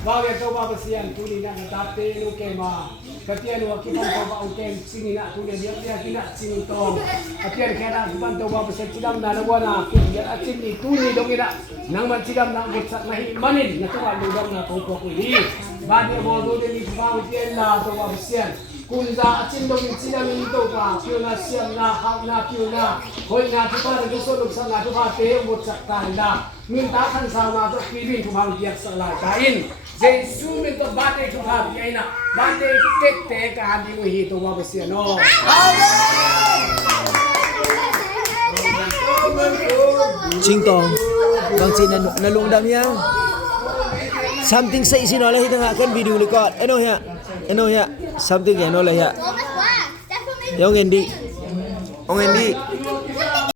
Bagay ito babasiyan, tuloy na natate, okay ma. Katiyan wa kita ba okay, sini na tuloy dia kina sini to. Katiyan kaya kuban to babasiyan sidam na nawana, kaya at sini tuloy dong ina. Nang man sidam na gutsa mahi manin, natuwa lugang na tupo ko ni. Badi mo do ni babasiyan na to babasiyan. Kunda at sindong sidam ito pa, pio na siyam na hak na pio na. Hoy na tupa gusto lug sa na tupa te gutsa tanda. Mintakan sa na to pibin kumang biyak sa lain. Jesus minto bate ko ha kaya na bate kete ka hindi mo hito babasiyan no. Cingtong, bang sina nalungdam ya. Something sa isinola hita nga kan video record. Ano ya? Something ya nola ya. Yung hindi.